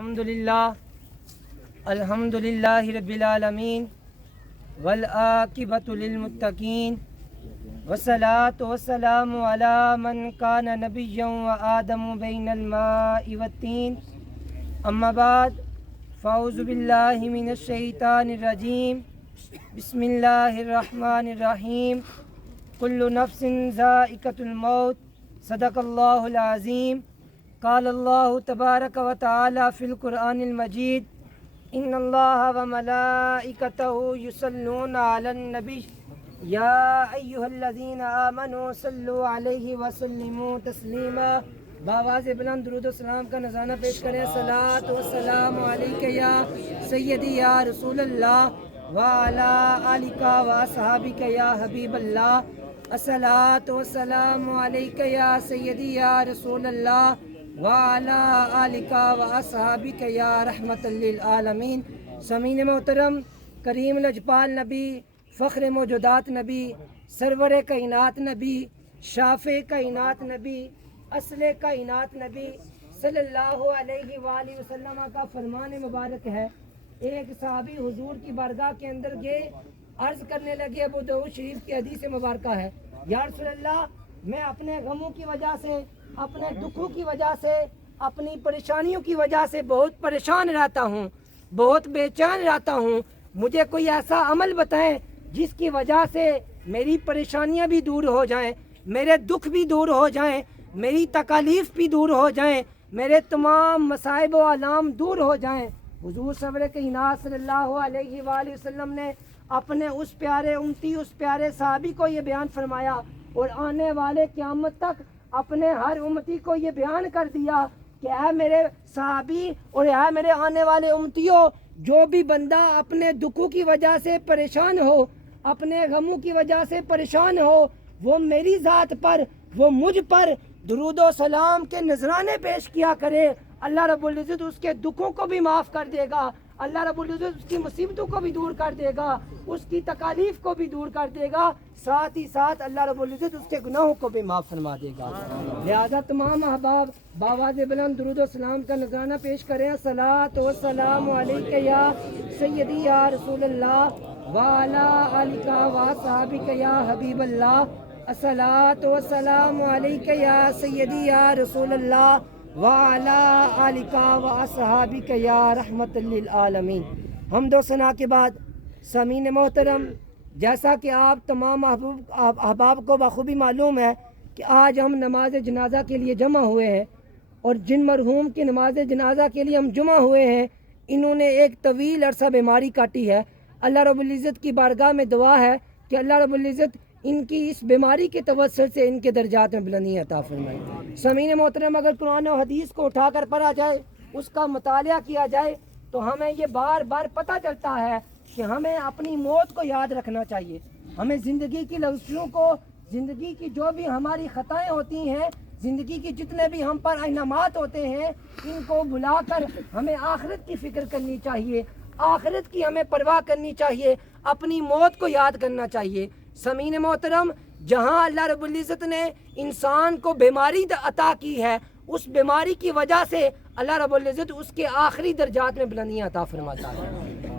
الحمد للہ رب العالمین والعاقبۃ للمتقین والصلاۃ والسلام علی من کان نبیا وآدم بین الماء والطین اما بعد فاعوذ باللہ من الشیطان الرجیم بسم اللہ الرحمن الرحیم کل نفس ذائقۃ الموت صدق اللہ العظیم قال اللہ تبارک و تعالی فی القرآن المجید ان اللہ وملائکتہ یصلون علی النبی یا ایہا الذین آمنوا صلوا علیہ وسلموا تسلیما. بآواز بلند درود و سلام کا نذرانہ پیش کریں. صلاۃ و سلام علیک یا سیدی یا رسول اللہ وعلی آلک و اصحابک یا حبیب اللہ. الصلاۃ و سلام علیک یا سیدی یا رسول اللہ وعلی آلک و اصحابک یا رحمت للعالمین. سامعین محترم، کریم لجپال نبی، فخر موجودات نبی، سرور کائنات نبی، شافع کائنات نبی، اصل کائنات نبی صلی اللہ علیہ وآلہ وسلم کا فرمان مبارک ہے. ایک صحابی حضور کی بارگاہ کے اندر گئے، عرض کرنے لگے، ابو داؤد شریف کی حدیث مبارکہ ہے، یا رسول اللہ میں اپنے غموں کی وجہ سے، اپنے دکھوں کی وجہ سے، اپنی پریشانیوں کی وجہ سے بہت پریشان رہتا ہوں، بہت بے چین رہتا ہوں. مجھے کوئی ایسا عمل بتائیں جس کی وجہ سے میری پریشانیاں بھی دور ہو جائیں، میرے دکھ بھی دور ہو جائیں، میری تکالیف بھی دور ہو جائیں، میرے تمام مصائب و آلام دور ہو جائیں. حضور سرور کائنات صلی اللہ علیہ وآلہ وسلم نے اپنے اس پیارے امتی، اس پیارے صحابی کو یہ بیان فرمایا، اور آنے والے قیامت تک اپنے ہر امتی کو یہ بیان کر دیا کہ اے میرے صحابی اور اے میرے آنے والے امتیوں، جو بھی بندہ اپنے دکھوں کی وجہ سے پریشان ہو، اپنے غموں کی وجہ سے پریشان ہو، وہ میری ذات پر، وہ مجھ پر درود و سلام کے نذرانے پیش کیا کرے. اللہ رب العزت اس کے دکھوں کو بھی معاف کر دے گا، اللہ رب العزت اس کی مصیبتوں کو بھی دور کر دے گا، اس کی تکالیف کو بھی دور کر دے گا، ساتھ ہی ساتھ اللہ رب العزت اس کے گناہوں کو بھی معاف فرما دے گا. لہذا تمام احباب بآواز بلند درود و سلام کا نذرانہ پیش کریں. صلاۃ و سلام علیک یا سیدی یا رسول اللہ وعلی آلک و اصحابک یا حبیب اللہ. الصلاۃ و سلام علیک یا سیدی یا رسول اللہ وعلی آلک و اصحابک یا رحمت للعالمین. حمد و ثنا کے بعد سامعین محترم، جیسا کہ آپ تمام احباب کو بخوبی معلوم ہے کہ آج ہم نماز جنازہ کے لیے جمع ہوئے ہیں، اور جن مرحوم کی نماز جنازہ کے لیے ہم جمع ہوئے ہیں، انہوں نے ایک طویل عرصہ بیماری کاٹی ہے. اللہ رب العزت کی بارگاہ میں دعا ہے کہ اللہ رب العزت ان کی اس بیماری کے توسل سے ان کے درجات میں بلندی عطا فرمائے. سامعین محترم، اگر قرآن و حدیث کو اٹھا کر پڑھا جائے، اس کا مطالعہ کیا جائے، تو ہمیں یہ بار بار پتہ چلتا ہے کہ ہمیں اپنی موت کو یاد رکھنا چاہیے. ہمیں زندگی کی لغزشوں کو، زندگی کی جو بھی ہماری خطائیں ہوتی ہیں، زندگی کی جتنے بھی ہم پر انعامات ہوتے ہیں، ان کو بھلا کر ہمیں آخرت کی فکر کرنی چاہیے، آخرت کی ہمیں پرواہ کرنی چاہیے، اپنی موت کو یاد کرنا چاہیے. سامعین محترم، جہاں اللہ رب العزت نے انسان کو بیماری عطا کی ہے، اس بیماری کی وجہ سے اللہ رب العزت اس کے آخری درجات میں بلندیاں عطا فرماتا ہے.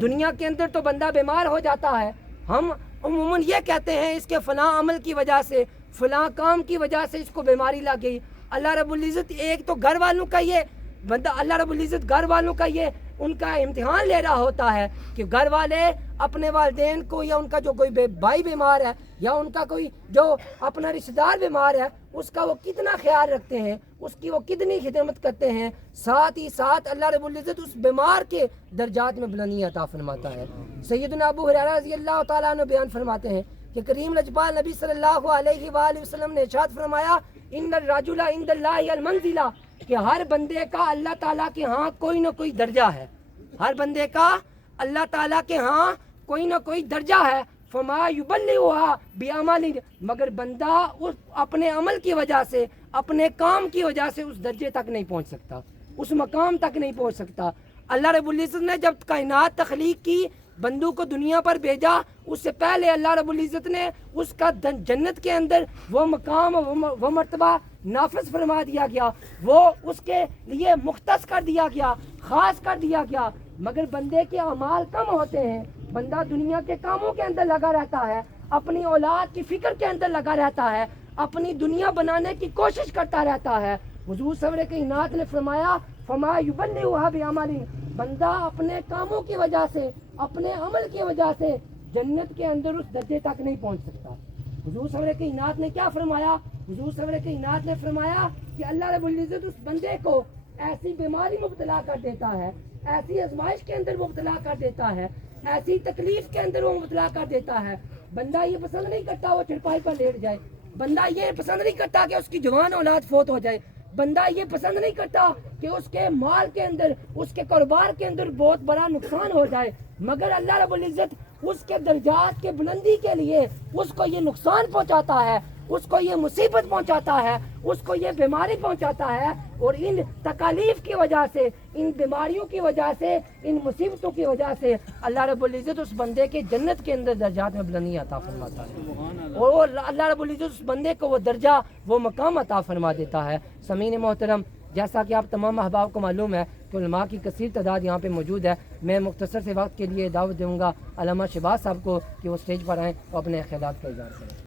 دنیا کے اندر تو بندہ بیمار ہو جاتا ہے، ہم عموماً یہ کہتے ہیں اس کے فلاں عمل کی وجہ سے، فلاں کام کی وجہ سے اس کو بیماری لگ گئی. اللہ رب العزت ایک تو گھر والوں کا یہ بندہ، اللہ رب العزت گھر والوں کا یہ ان کا امتحان لے رہا ہوتا ہے کہ گھر والے اپنے والدین کو، یا ان کا جو کوئی بھائی بیمار ہے، یا ان کا کوئی جو اپنا رشتہ دار بیمار ہے، اس کا وہ کتنا خیال رکھتے ہیں، اس کی وہ کتنی خدمت کرتے ہیں. ساتھ ہی ساتھ اللہ رب العزت اس بیمار کے درجات میں بلندی عطا فرماتا ہے. سیدنا ابو ہریرہ رضی اللہ تعالیٰ عنہ بیان فرماتے ہیں کہ کریم لجپال نبی صلی اللہ علیہ وآلہ وسلم نے ارشاد فرمایا، ان الرجل عند اللہ المنزلہ، کہ ہر بندے کا اللہ تعالیٰ کے ہاں کوئی نہ کوئی درجہ ہے. ہر بندے کا اللہ تعالیٰ کے ہاں کوئی نہ کوئی درجہ ہے. فما یبلغھا بعمل، مگر بندہ اس اپنے عمل کی وجہ سے، اپنے کام کی وجہ سے اس درجے تک نہیں پہنچ سکتا، اس مقام تک نہیں پہنچ سکتا. اللہ رب العزت نے جب کائنات تخلیق کی، بندوں کو دنیا پر بھیجا، اس سے پہلے اللہ رب العزت نے اس کا جنت کے اندر وہ مقام، وہ مرتبہ نافذ فرما دیا گیا، وہ اس کے لیے مختص کر دیا گیا خاص کر دیا گیا، مگر بندے کے اعمال کم ہوتے ہیں، بندہ دنیا کے کاموں کے اندر لگا رہتا ہے، اپنی اولاد کی فکر کے اندر لگا رہتا ہے، اپنی دنیا بنانے کی کوشش کرتا رہتا ہے۔ حضور صلی کائنات نے فرمایا فما یبلغها بعمل، بندہ اپنے کاموں کی وجہ سے، اپنے عمل کی وجہ سے جنت کے اندر اس درجے تک نہیں پہنچ سکتا۔ حضور صلی اللہ کائنات نے کیا فرمایا؟ حضور صلی اللہ کائنات نے فرمایا کہ اللہ رب العزت اس بندے کو ایسی بیماری مبتلا کر دیتا ہے، ایسی آزمائش کے اندر مبتلا کر دیتا ہے، ایسی تکلیف کے اندر وہ مبتلا کر دیتا ہے، بندہ یہ پسند نہیں کرتا وہ چرپائی پر لیٹ جائے، بندہ یہ پسند نہیں کرتا کہ اس کی جوان اولاد فوت ہو جائے، بندہ یہ پسند نہیں کرتا کہ اس کے مال کے اندر، اس کے کاروبار کے اندر بہت بڑا نقصان ہو جائے، مگر اللہ رب العزت اس کے درجات کے بلندی کے لیے اس کو یہ نقصان پہنچاتا ہے، اس کو یہ مصیبت پہنچاتا ہے، اس کو یہ بیماری پہنچاتا ہے، اور ان تکالیف کی وجہ سے، ان بیماریوں کی وجہ سے، ان مصیبتوں کی وجہ سے اللہ رب العزت اس بندے کے جنت کے اندر درجات میں بلندی عطا فرماتا ہے، اور اللہ رب العزت اس بندے کو وہ درجہ، وہ مقام عطا فرما دیتا ہے۔ سامعین محترم، جیسا کہ آپ تمام احباب کو معلوم ہے کہ علماء کی کثیر تعداد یہاں پہ موجود ہے، میں مختصر سے وقت کے لیے دعوت دوں گا علامہ شہباز صاحب کو کہ وہ اسٹیج پر آئیں اور اپنے خیالات کا اظہار کریں۔